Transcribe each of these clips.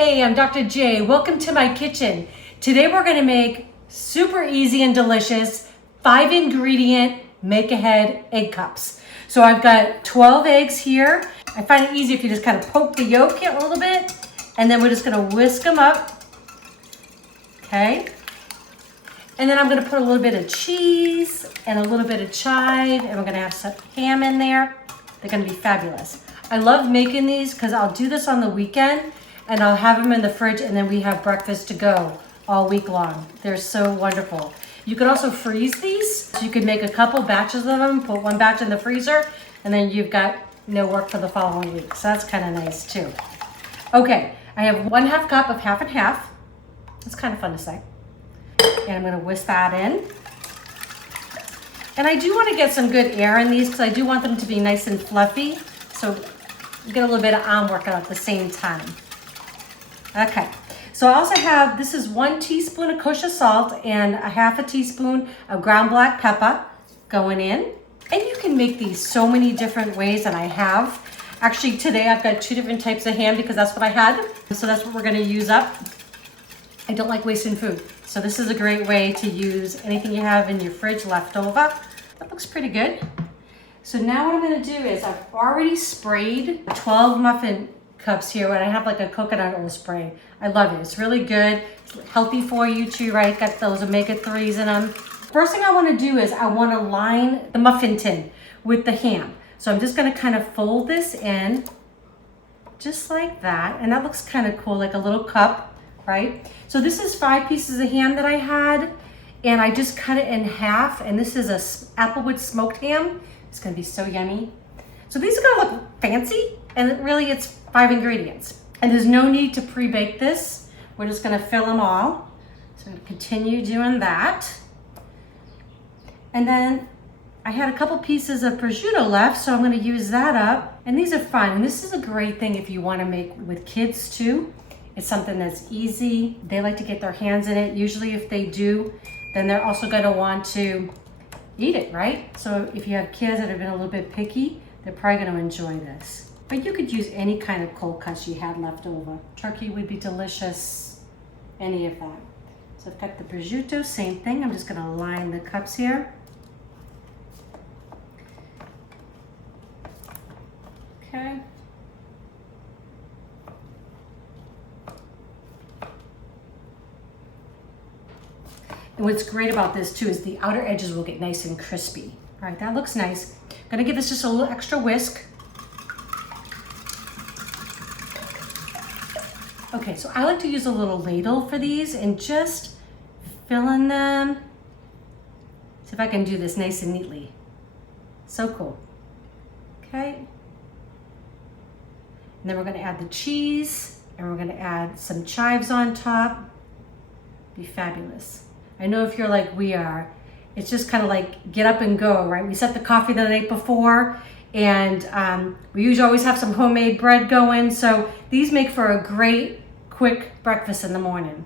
Hey, I'm Dr. J. Welcome to my kitchen. Today we're going to make super easy and delicious 5-ingredient make-ahead egg cups. So I've got 12 eggs here. I find it easy if you just kind of poke the yolk a little bit, and then we're just going to whisk them up. Okay. And then I'm going to put a little bit of cheese and a little bit of chive, and we're going to have some ham in there. They're going to be fabulous. I love making these because I'll do this on the weekend and I'll have them in the fridge, and then we have breakfast to go all week long. They're so wonderful. You can also freeze these. So you can make a couple batches of them, put one batch in the freezer, and then you've got no work for the following week. So that's kind of nice too. Okay, I have 1/2 cup of half and half. It's kind of fun to say. And I'm gonna whisk that in. And I do wanna get some good air in these because I do want them to be nice and fluffy. So you get a little bit of arm workout at the same time. Okay, so I also have, this is 1 teaspoon of kosher salt and a 1/2 teaspoon of ground black pepper going in. And you can make these so many different ways, and I have. Actually, today I've got 2 different types of ham because that's what I had. So that's what we're gonna use up. I don't like wasting food. So this is a great way to use anything you have in your fridge left over. That looks pretty good. So now what I'm gonna do is I've already sprayed 12 muffin cups here, and I have like a coconut oil spray. I love it. It's really good. It's healthy for you too, right? Got those omega-3s in them. First thing I wanna do is I wanna line the muffin tin with the ham. So I'm just gonna kind of fold this in just like that. And that looks kind of cool, like a little cup, right? So this is 5 pieces of ham that I had, and I just cut it in half. And this is a applewood smoked ham. It's gonna be so yummy. So these are gonna look fancy, and really it's 5 ingredients. And there's no need to pre-bake this. We're just gonna fill them all. So I'm gonna continue doing that. And then I had a couple pieces of prosciutto left, so I'm gonna use that up. And these are fun, and this is a great thing if you wanna make with kids too. It's something that's easy. They like to get their hands in it. Usually if they do, then they're also gonna want to eat it, right? So if you have kids that have been a little bit picky, they're probably gonna enjoy this. But you could use any kind of cold cuts you had left over. Turkey would be delicious, any of that. So I've got the prosciutto, same thing. I'm just gonna line the cups here. Okay. And what's great about this too is the outer edges will get nice and crispy. All right, that looks nice. Gonna give this just a little extra whisk. Okay, so I like to use a little ladle for these and just fill in them. See if I can do this nice and neatly. So cool. Okay. And then we're gonna add the cheese, and we're gonna add some chives on top. Be fabulous. I know if you're like we are, it's just kind of like get up and go, right? We set the coffee the night before, and we usually always have some homemade bread going. So these make for a great, quick breakfast in the morning.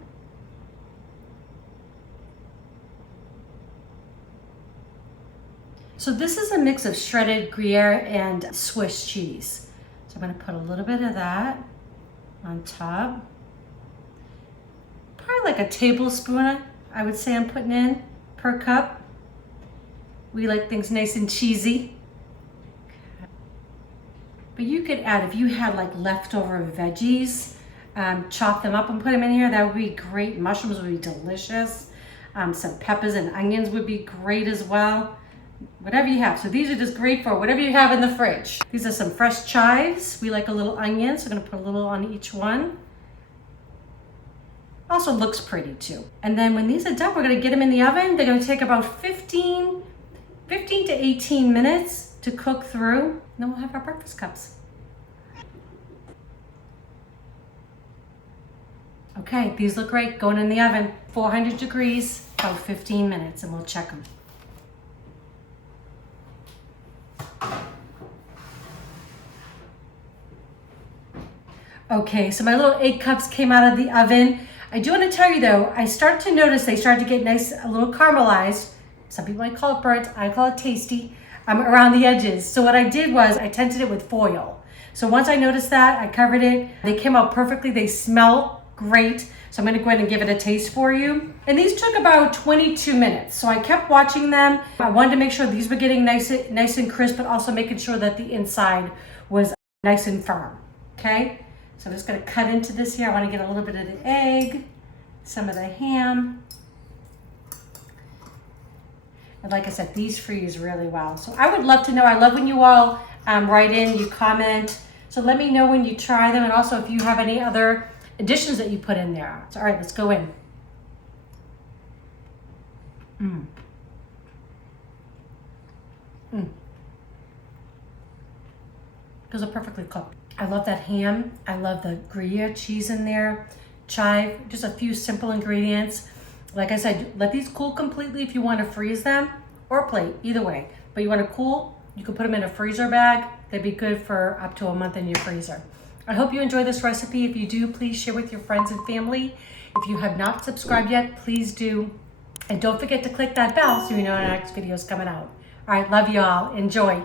So this is a mix of shredded Gruyere and Swiss cheese. So I'm gonna put a little bit of that on top. Probably like a tablespoon, I would say I'm putting in per cup. We like things nice and cheesy. But you could add, if you had like leftover veggies, chop them up and put them in here. That would be great. Mushrooms would be delicious. Some peppers and onions would be great as well. Whatever you have. So these are just great for whatever you have in the fridge. These are some fresh chives. We like a little onion, so we're gonna put a little on each one. Also looks pretty too. And then when these are done, we're gonna get them in the oven. They're gonna take about 15 to 18 minutes to cook through. Then we'll have our breakfast cups. Okay, these look great. Going in the oven, 400 degrees, about 15 minutes, and we'll check them. Okay, so my little egg cups came out of the oven. I do want to tell you though, I start to notice they start to get nice, a little caramelized. Some people might call it burnt, I call it tasty, around the edges. So what I did was I tinted it with foil. So once I noticed that, I covered it. They came out perfectly. They smell great. So I'm gonna go ahead and give it a taste for you. And these took about 22 minutes. So I kept watching them. I wanted to make sure these were getting nice and crisp, but also making sure that the inside was nice and firm, okay? So I'm just gonna cut into this here. I wanna get a little bit of the egg, some of the ham. And like I said, these freeze really well. So I would love to know, I love when you all write in, you comment. So let me know when you try them, and also if you have any other additions that you put in there. So all right, let's go in. Those are perfectly cooked. I love that ham. I love the gruyere cheese in there. Chive, just a few simple ingredients. Like I said, let these cool completely if you want to freeze them, or plate, either way. But you want to cool, you can put them in a freezer bag. They'd be good for up to a month in your freezer. I hope you enjoy this recipe. If you do, please share with your friends and family. If you have not subscribed yet, please do. And don't forget to click that bell so you know our next video is coming out. All right, love you all. Enjoy.